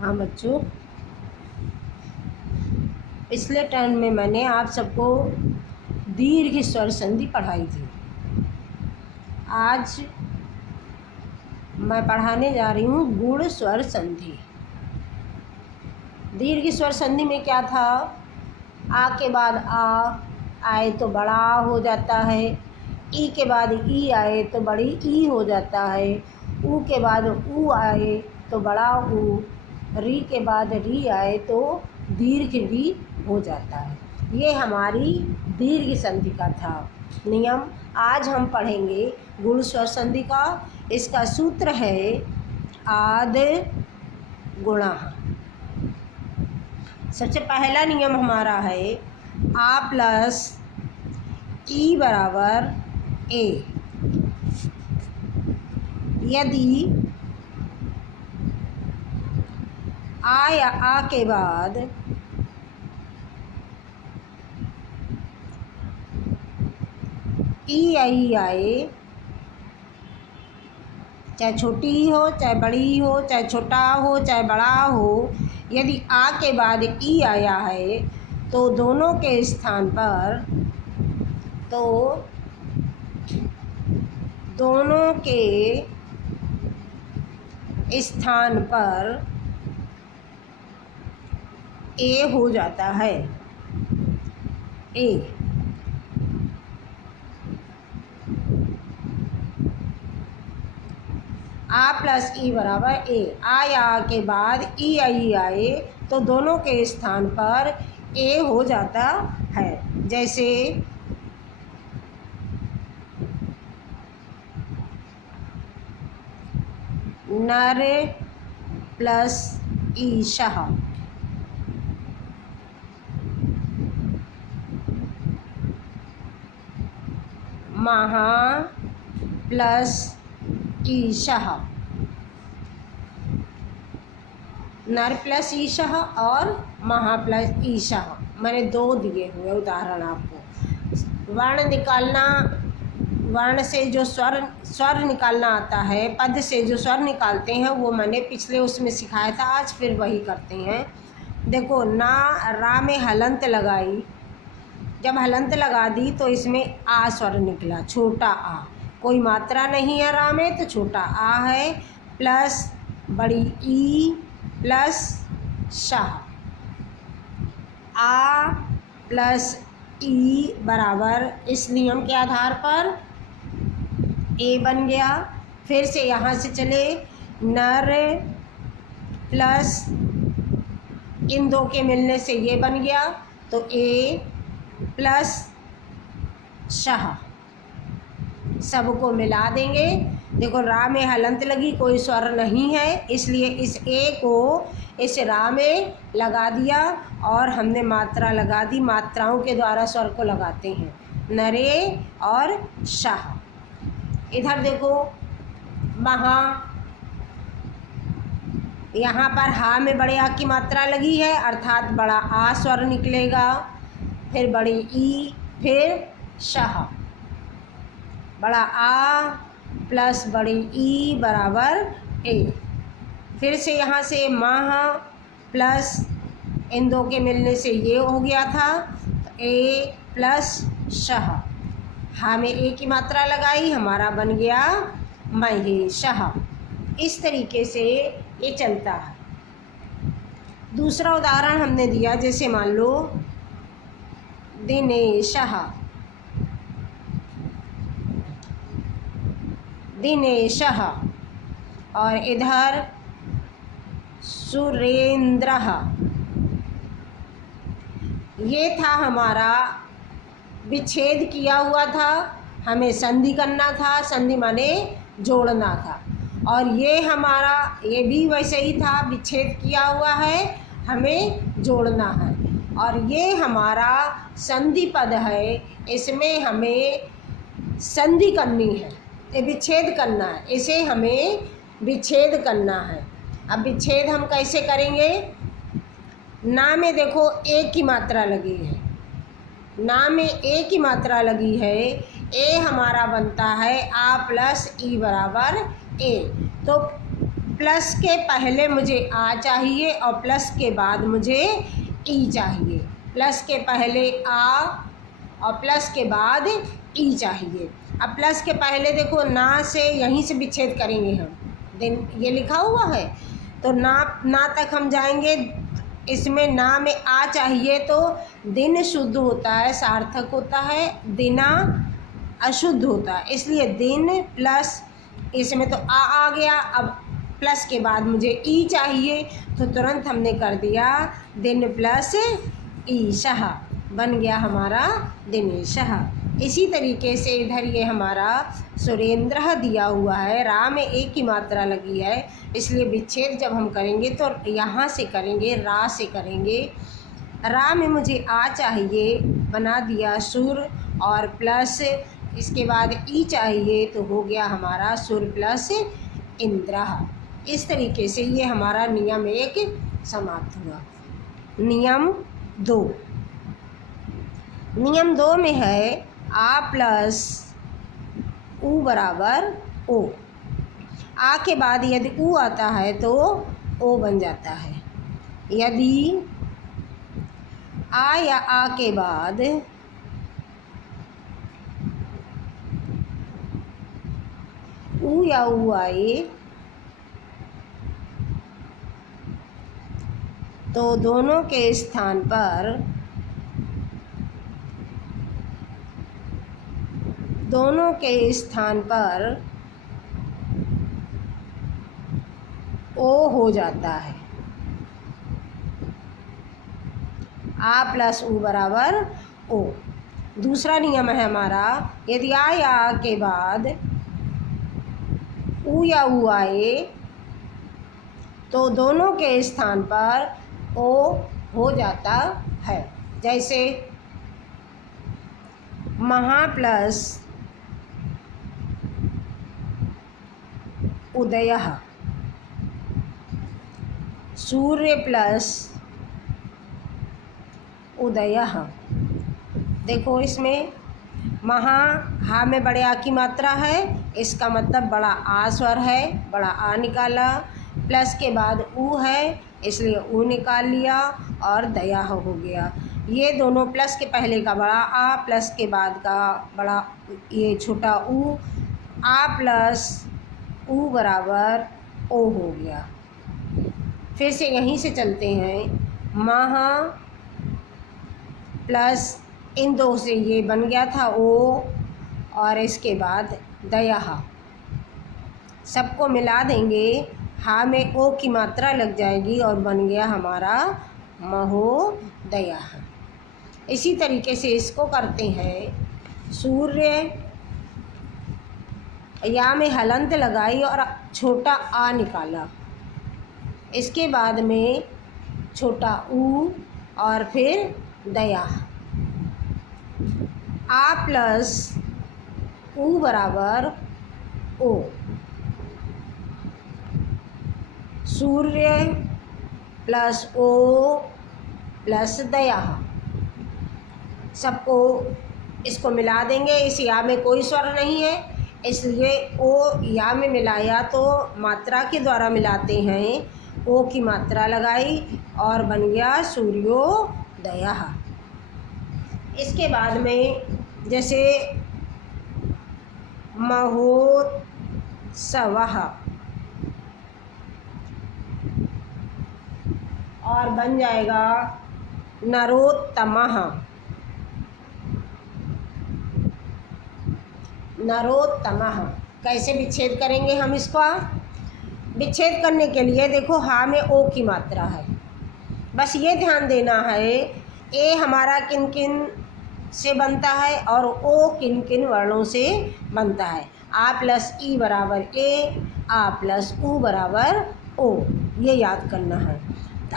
हाँ बच्चों, पिछले टर्म में मैंने आप सबको दीर्घ स्वर संधि पढ़ाई थी। आज मैं पढ़ाने जा रही हूँ गुण स्वर संधि। दीर्घ स्वर संधि में क्या था? आ के बाद आ आए तो बड़ा आ हो जाता है, ई के बाद ई आए तो बड़ी ई हो जाता है, ऊ के बाद ऊ आए तो बड़ा ऊ, री के बाद री आए तो दीर्घ री हो जाता है। ये हमारी दीर्घ संधि का था नियम। आज हम पढ़ेंगे गुण स्वर संधि का। इसका सूत्र है आद गुणः। सबसे पहला नियम हमारा है आ प्लस ई बराबर ए। यदि आ या आ के बाद ई या ई आए, चाहे छोटी ही हो चाहे बड़ी ही हो, चाहे छोटा हो चाहे बड़ा हो, यदि आ के बाद ई आया है तो दोनों के स्थान पर ए हो जाता है। ए आ प्लस ई बराबर ए। आ या आ के बाद ई आई आए तो दोनों के स्थान पर ए हो जाता है। जैसे नर प्लस ईशः, महा प्लस ईशः। नर प्लस ईशः और महा प्लस ईशः, मैंने दो दिए हुए उदाहरण आपको। वर्ण निकालना, वर्ण से जो स्वर निकालना आता है, पद से जो स्वर निकालते हैं वो मैंने पिछले उसमें सिखाया था, आज फिर वही करते हैं। देखो ना, रा में हलंत लगाई, जब हलंत लगा दी तो इसमें आ स्वर निकला, छोटा आ, कोई मात्रा नहीं है रा में तो छोटा आ है, प्लस बड़ी ई प्लस शाह। आ प्लस ई बराबर इस नियम के आधार पर ए बन गया। फिर से यहाँ से चले, नर प्लस इन दो के मिलने से ये बन गया तो ए प्लस शाह, सबको मिला देंगे। देखो रा में हलंत लगी, कोई स्वर नहीं है, इसलिए इस ए को इस रा में लगा दिया और हमने मात्रा लगा दी। मात्राओं के द्वारा स्वर को लगाते हैं, नरे और शाह। इधर देखो महा, यहाँ पर हा में बड़े आ की मात्रा लगी है अर्थात बड़ा आ स्वर निकलेगा, फिर बड़ी ई, फिर शाह। बड़ा आ प्लस बड़ी ई बराबर ए। फिर से यहाँ से महा प्लस इन दो के मिलने से ये हो गया था, ए प्लस शाह। हा में ए की मात्रा लगाई, हमारा बन गया महेशः। इस तरीके से ये चलता है। दूसरा उदाहरण हमने दिया, जैसे मान लो दिनेशः, दिनेशः, और इधर सुरेंद्रः। ये था हमारा विच्छेद किया हुआ था, हमें संधि करना था, संधि माने जोड़ना था। और ये हमारा ये भी वैसे ही था, विच्छेद किया हुआ है, हमें जोड़ना है। और ये हमारा संधि पद है, इसमें हमें संधि करनी है, ये विच्छेद करना है, इसे हमें विच्छेद करना है। अब विच्छेद हम कैसे करेंगे? ना में देखो ए की मात्रा लगी है, ना में ए की मात्रा लगी है, ए हमारा बनता है आ प्लस ई बराबर ए। तो प्लस के पहले मुझे आ चाहिए और प्लस के बाद मुझे ई चाहिए। प्लस के पहले आ और प्लस के बाद ई चाहिए। अब प्लस के पहले देखो ना से यहीं से विच्छेद करेंगे हम, दिन ये लिखा हुआ है तो ना तक हम जाएंगे। इसमें ना में आ चाहिए तो दिन शुद्ध होता है, सार्थक होता है, दिना अशुद्ध होता है, इसलिए दिन प्लस इसमें तो आ गया। अब प्लस के बाद मुझे ई चाहिए तो तुरंत हमने कर दिया दिन प्लस ईशः, बन गया हमारा दिनेशः। इसी तरीके से इधर ये हमारा सुरेंद्र दिया हुआ है, रा में एक की मात्रा लगी है, इसलिए विच्छेद जब हम करेंगे तो यहाँ से करेंगे, रा से करेंगे। रा में मुझे आ चाहिए, बना दिया सुर और प्लस इसके बाद ई चाहिए तो हो गया हमारा सुर प्लस इंद्र। इस तरीके से ये हमारा नियम 1 समाप्त हुआ। नियम 2, नियम 2 में है आ प्लस उ बराबर ओ। आ के बाद यदि उ आता है तो ओ बन जाता है। यदि आ या आ के बाद उ या उ आए तो दोनों के स्थान पर ओ हो जाता है। आ प्लस उ बराबर ओ। दूसरा नियम है हमारा, यदि आ या आ के बाद उ या उ आए तो दोनों के स्थान पर ओ हो जाता है। जैसे महा प्लस उदयः, सूर्य प्लस उदयः। देखो इसमें महा हा में बड़े आ की मात्रा है, इसका मतलब बड़ा आ स्वर है, बड़ा आ निकाला। प्लस के बाद उ है इसलिए उ निकाल लिया और दया हो गया। ये दोनों प्लस के पहले का बड़ा आ, प्लस के बाद का बड़ा ये छोटा उ, आ प्लस उ बराबर ओ हो गया। फिर से यहीं से चलते हैं, महा प्लस इन दो से ये बन गया था ओ और इसके बाद दया। सबको मिला देंगे, हा में ओ की मात्रा लग जाएगी और बन गया हमारा महोदया। इसी तरीके से इसको करते हैं, सूर्य या में हलंत लगाई और छोटा आ निकाला, इसके बाद में छोटा ऊ और फिर दया। आ प्लस उ बराबर ओ। सूर्य प्लस ओ प्लस दया। सबको इसको मिला देंगे। इस या में कोई स्वर नहीं है इसलिए ओ या में मिलाया तो मात्रा के द्वारा मिलाते हैं, ओ की मात्रा लगाई और बन गया सूर्योदय। इसके बाद में जैसे महोत्सवः और बन जाएगा नरोत्तमः। नरोत्तमः कैसे विच्छेद करेंगे हम इसका? विच्छेद करने के लिए देखो हा में ओ की मात्रा है, बस ये ध्यान देना है ए हमारा किन किन से बनता है और ओ किन किन वर्णों से बनता है। आ प्लस ई बराबर ए, आ प्लस उ बराबर ओ, ये याद करना है।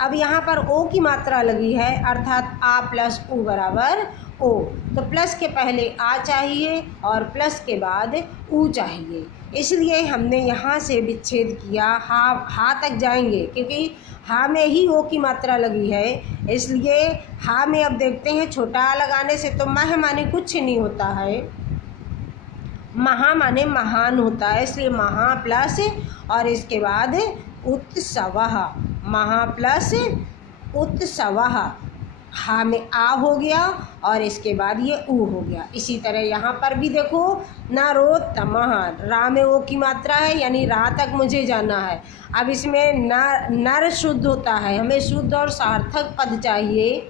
अब यहाँ पर ओ की मात्रा लगी है अर्थात आ प्लस उ बराबर ओ, तो प्लस के पहले आ चाहिए और प्लस के बाद उ चाहिए, इसलिए हमने यहाँ से विच्छेद किया। हा तक जाएंगे क्योंकि हा में ही ओ की मात्रा लगी है, इसलिए हा में अब देखते हैं छोटा आ लगाने से तो मह माने कुछ नहीं होता है, महा माने महान होता है, इसलिए महा प्लस और इसके बाद उत्सवः, महा प्लस उत्सवः, हा में आ हो गया और इसके बाद ये ऊ हो गया। इसी तरह यहाँ पर भी देखो, नरोत्तमः, रा में ओ की मात्रा है यानी रा तक मुझे जाना है। अब इसमें नर शुद्ध होता है, हमें शुद्ध और सार्थक पद चाहिए।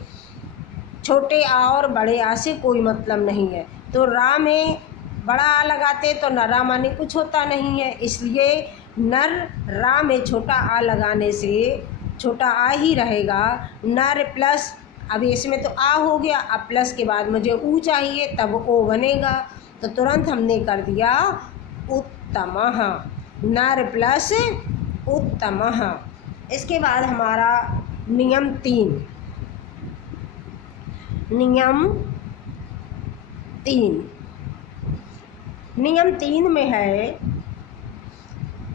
छोटे आ और बड़े आ से कोई मतलब नहीं है, तो रा में बड़ा आ लगाते तो नरा माने कुछ होता नहीं है, इसलिए नर रा में छोटा आ लगाने से छोटा आ ही रहेगा। नर प्लस, अभी इसमें तो आ हो गया, अब प्लस के बाद मुझे ऊ चाहिए तब ओ बनेगा, तो तुरंत हमने कर दिया उत्तमः, नर प्लस उत्तमः। इसके बाद हमारा नियम 3, नियम 3 में है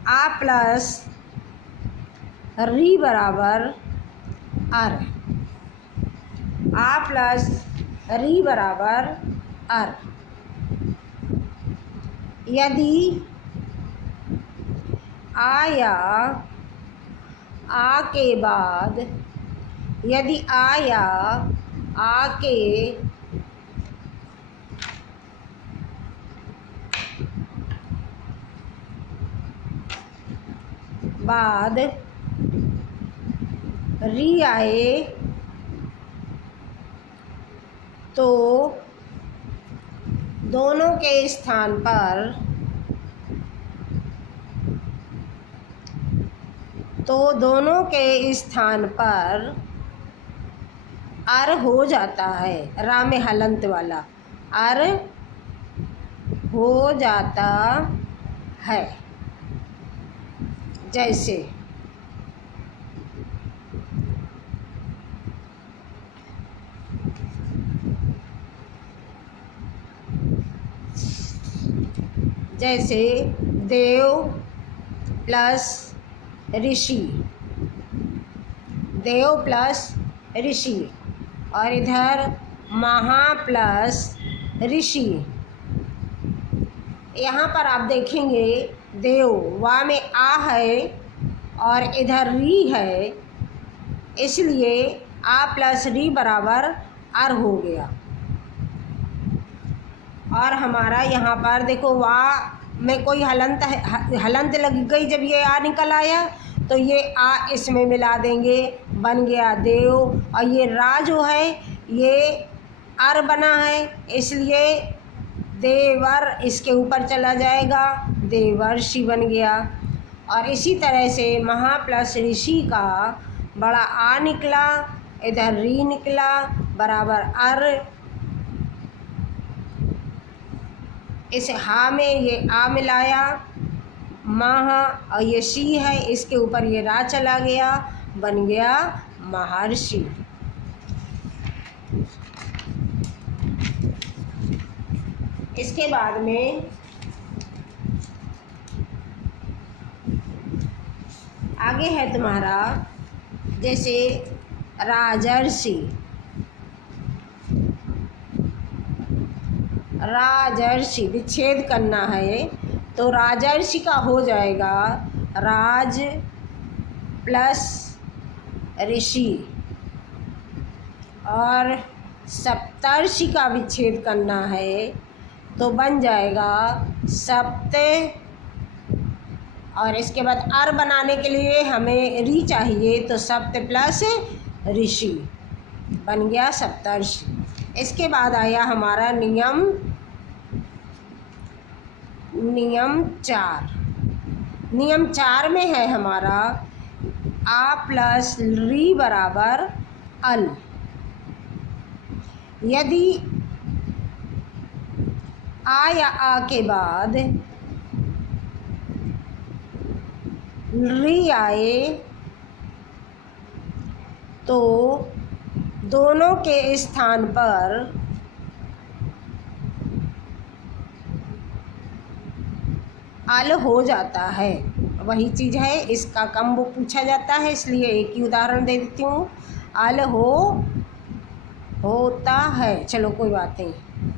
आ प्लस री बराबर अर, आ प्लस री बराबर अर। यदि आ या आ के बाद, यदि आ या आ के बाद री आए तो दोनों के स्थान पर, अर हो जाता है, रा में हलंत वाला अर हो जाता है। जैसे देव प्लस ऋषि, देव प्लस ऋषि, और इधर महा प्लस ऋषि। यहाँ पर आप देखेंगे देव वा में आ है और इधर री है, इसलिए आ प्लस री बराबर अर हो गया। और हमारा यहाँ पर देखो वा में कोई हलंत लग गई, जब ये आ निकल आया तो ये आ इसमें मिला देंगे, बन गया देव। और ये रा जो है ये अर बना है, इसलिए देवर इसके ऊपर चला जाएगा, देवर्षि बन गया। और इसी तरह से महा प्लस ऋषि का बड़ा आ निकला, इधर री निकला बराबर अर। इस हा में ये आ मिलाया महा, और ये शी है इसके ऊपर ये रा चला गया, बन गया महर्षि। इसके बाद में आगे है तुम्हारा जैसे राजर्षि, राजर्षि विच्छेद करना है तो राजर्षि का हो जाएगा राज प्लस ऋषि, और सप्तर्षि का विच्छेद करना है तो बन जाएगा सप्त, और इसके बाद अर बनाने के लिए हमें री चाहिए तो सप्त प्लस ऋषि, बन गया सप्तर्षि। इसके बाद आया हमारा नियम 4। नियम 4 में है हमारा आ प्लस री बराबर अल। यदि आ या आ के बाद री आए तो दोनों के स्थान पर अल हो जाता है। वही चीज़ है, इसका कम वो पूछा जाता है, इसलिए एक ही उदाहरण दे देती हूँ। अल होता है, चलो कोई बात नहीं,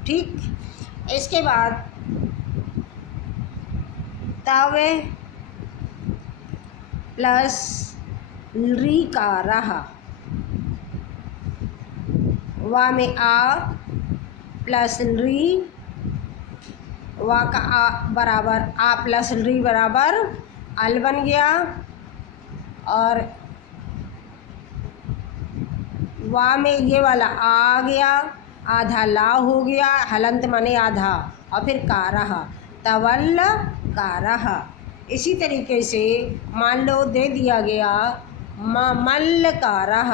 ठीक। इसके बाद प्लस ऋकारः, वा में आ प्लस ऋ, वा का आ बराबर आ प्लस ऋ बराबर अल बन गया, और वा में ये वाला आ गया, आधा ला हो गया, हलंत माने आधा, और फिर कारः, तवल कारः। इसी तरीके से मान लो दे दिया गया ममल्लकारः,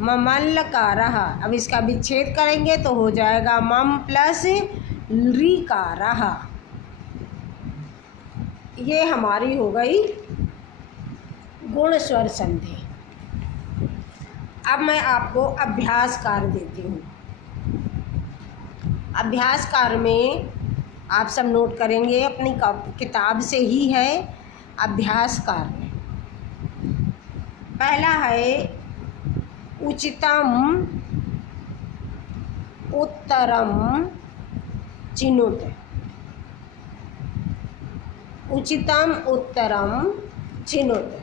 ममल्लकारः। अब इसका विच्छेद करेंगे तो हो जाएगा मम प्लस ऋकारः। ये हमारी हो गई गुण स्वर संधि। अब मैं आपको अभ्यास कार्य देती हूँ। अभ्यास कार्य में आप सब नोट करेंगे, अपनी किताब से ही है अभ्यास कार्य। पहला है उचितम उत्तरम चिनुत। उचितम उत्तरम चिनुत,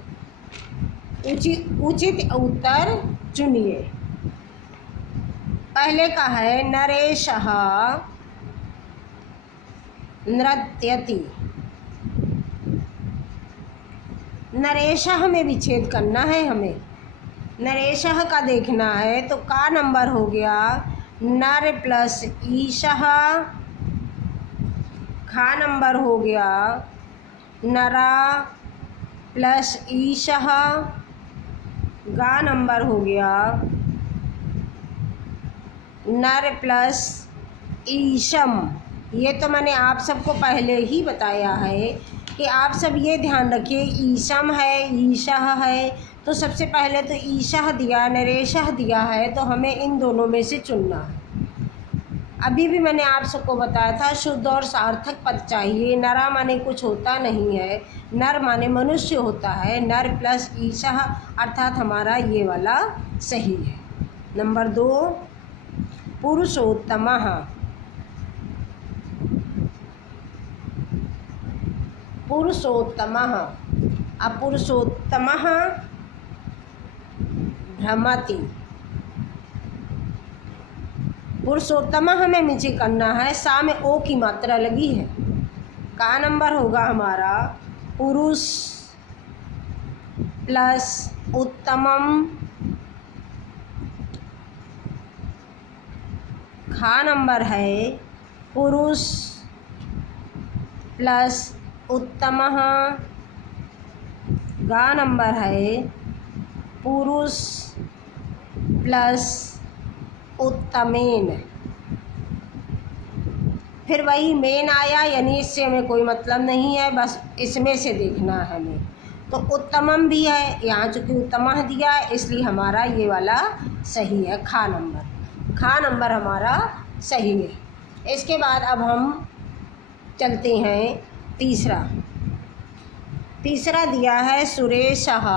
उचित उत्तर चुनिए। पहले का है नरेशः नृत्यति। नरेशः में विच्छेद करना है हमें। नरेशः का देखना है तो का नंबर हो गया नर प्लस ईशः, खा नंबर हो गया नरा प्लस ईशः, गा नंबर हो गया नर प्लस ईशम। ये तो मैंने आप सबको पहले ही बताया है कि आप सब ये ध्यान रखिए, ईशम है, ईशः है, तो सबसे पहले तो ईशः दिया, नरेशः दिया है, तो हमें इन दोनों में से चुनना है। अभी भी मैंने आप सबको बताया था शुद्ध और सार्थक पद चाहिए। नरा माने कुछ होता नहीं है, नर माने मनुष्य होता है। नर प्लस ईशः अर्थात हमारा ये वाला सही है। नंबर 2 पुरुषोत्तमः। पुरुषोत्तमः, अब पुरुषोत्तमः भ्रमति। पुरुषोत्तमः हमें नीचे करना है, सा में ओ की मात्रा लगी है। का नंबर होगा हमारा पुरुष प्लस उत्तमम, खा नंबर है पुरुष प्लस उत्तमः, गा नंबर है पुरुष प्लस उत्तमेन। फिर वही मेन आया, यानी इससे हमें कोई मतलब नहीं है, बस इसमें से देखना है हमें। तो उत्तमम भी है, यहाँ चूँकि उत्तमः दिया है इसलिए हमारा ये वाला सही है। खा नंबर हमारा सही है। इसके बाद अब हम चलते हैं तीसरा दिया है सुरेशः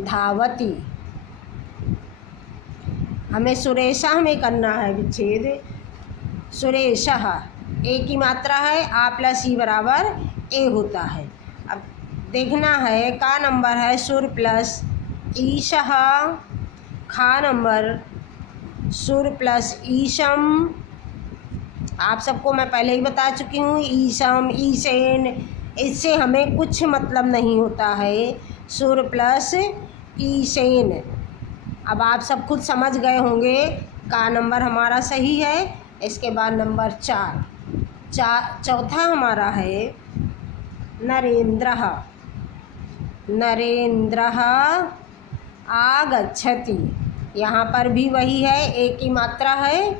धावति। हमें सुरेशः में करना है विच्छेद। सुरेशः ए की मात्रा है, आ प्लस ई बराबर ए होता है। अब देखना है का नंबर है सुर प्लस ईशः, खा नंबर सुर प्लस ईशम। आप सबको मैं पहले ही बता चुकी हूँ, ईशम ईशेन इससे हमें कुछ मतलब नहीं होता है। सुर प्लस ईशेन। अब आप सब खुद समझ गए होंगे का नंबर हमारा सही है। इसके बाद नंबर 4 चौथा हमारा है नरेंद्रः। नरेंद्रः आगच्छति। यहाँ पर भी वही है, ए की मात्रा है,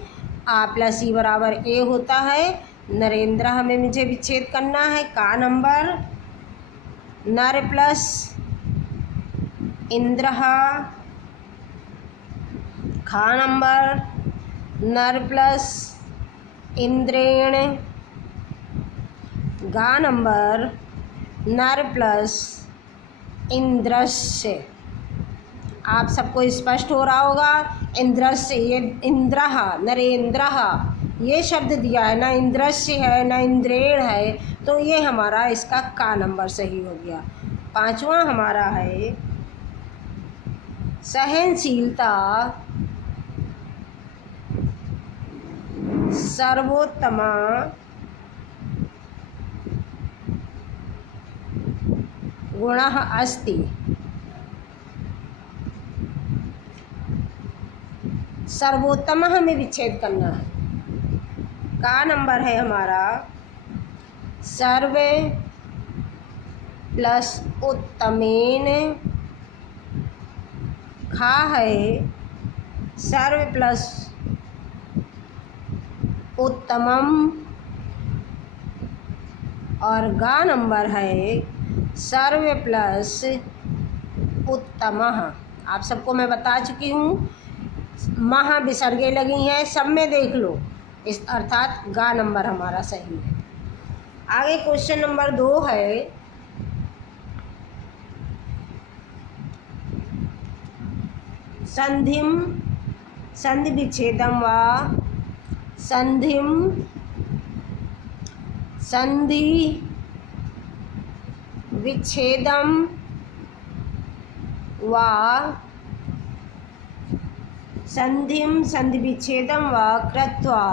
आ प्लस ई बराबर ए होता है। नरेंद्र हमें मुझे विच्छेद करना है। का नंबर नर प्लस इंद्रः, खा नंबर नर प्लस इंद्रेण, गा नंबर नर प्लस इंद्रस्य। आप सबको स्पष्ट हो रहा होगा। इंद्रस्य, ये इंद्रः नरेंद्रः ये शब्द दिया है, ना इंद्रस्य है ना इंद्रेण है, तो ये हमारा इसका का नंबर सही हो गया। 5वां हमारा है सहनशीलता सर्वोत्तमा गुणः अस्ति। सर्वोत्तम हमें विच्छेद करना है। का नंबर है हमारा सर्वे प्लस उत्तमेन, खा है सर्व प्लस उत्तमम, और गा नंबर है सर्व प्लस उत्तमः। आप सबको मैं बता चुकी हूँ, महा विसर्गे लगी हैं, सब में देख लो, इस अर्थात गा नंबर हमारा सही है। आगे क्वेश्चन नंबर 2 है संधिम संधि विच्छेदम व संधिम संधि विच्छेदम व संधिम संधि विच्छेदम व कृत्वा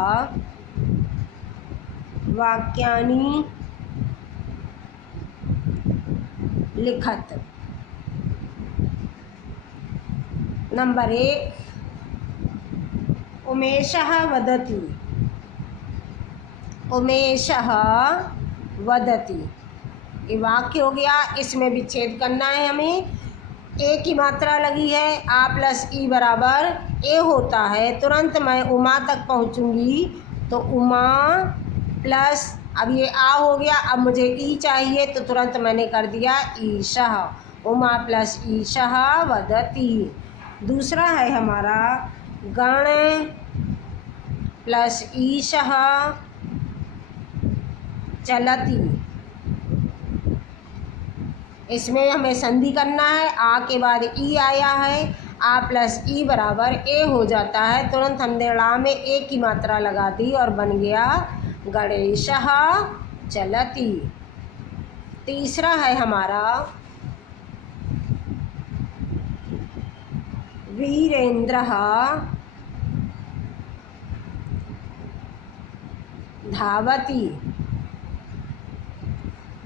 वाक्यानि लिखत। नंबर 1 उमेशः वदति, उमेशः वदति, ये वाक्य हो गया। इसमें विच्छेद करना है हमें। ए की मात्रा लगी है, आ प्लस ई बराबर ए होता है। तुरंत मैं उमा तक पहुंचूंगी, तो उमा प्लस, अब ये आ हो गया, अब मुझे ई चाहिए, तो तुरंत मैंने कर दिया ईशः। उमा प्लस ईशः वदति। दूसरा है हमारा गण प्लस ईशः चलति। इसमें हमें संधि करना है। आ के बाद ई आया है, आ प्लस ई बराबर ए हो जाता है। तुरंत हमने ला में ए की मात्रा लगा दी और बन गया गणेशः चलति। तीसरा है हमारा वीरेंद्रः धावति।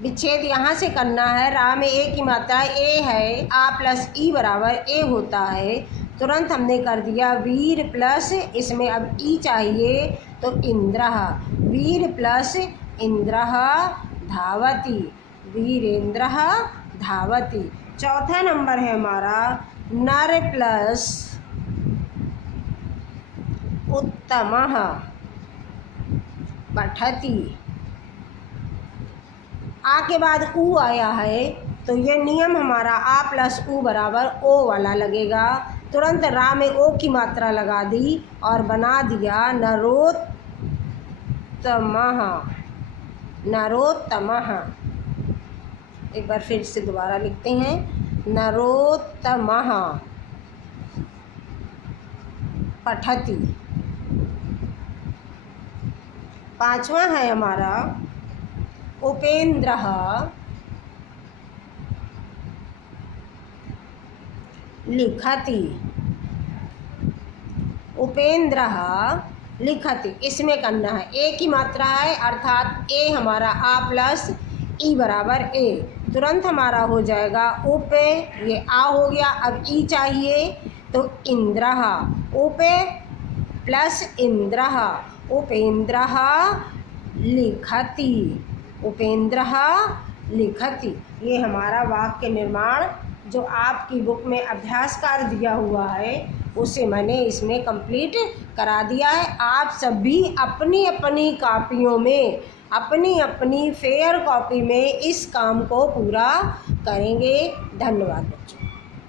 विच्छेद यहाँ से करना है। रा में ए की मात्रा ए है, आ प्लस ई बराबर ए होता है। तुरंत हमने कर दिया वीर प्लस, इसमें अब ई चाहिए, तो इंद्रः, वीर प्लस इंद्रः धावति, वीरेंद्रः धावति। चौथा नंबर है हमारा नर प्लस उत्तमः पठति। आ के बाद ऊ आया है, तो ये नियम हमारा आ प्लस ऊ बराबर ओ वाला लगेगा। तुरंत रा में ओ की मात्रा लगा दी और बना दिया नरोत्तमः, नरोत्तमः। एक बार फिर से दोबारा लिखते हैं, नरोत्तमः पठति। पांचवा है हमारा उपेंद्रः लिखति, उपेंद्रः लिखति। इसमें करना है, ए की मात्रा है, अर्थात ए हमारा आ प्लस ई बराबर ए। तुरंत हमारा हो जाएगा उपे, ये आ हो गया, अब ई चाहिए, तो इंद्रः, उपे प्लस इंद्रः, उपेंद्रः लिखति, उपेंद्रः लिखति। ये हमारा वाक्य निर्माण जो आपकी बुक में अभ्यास कार्य दिया हुआ है, उसे मैंने इसमें कंप्लीट करा दिया है। आप सभी अपनी अपनी कॉपियों में, अपनी अपनी फेयर कॉपी में इस काम को पूरा करेंगे। धन्यवाद बच्चों।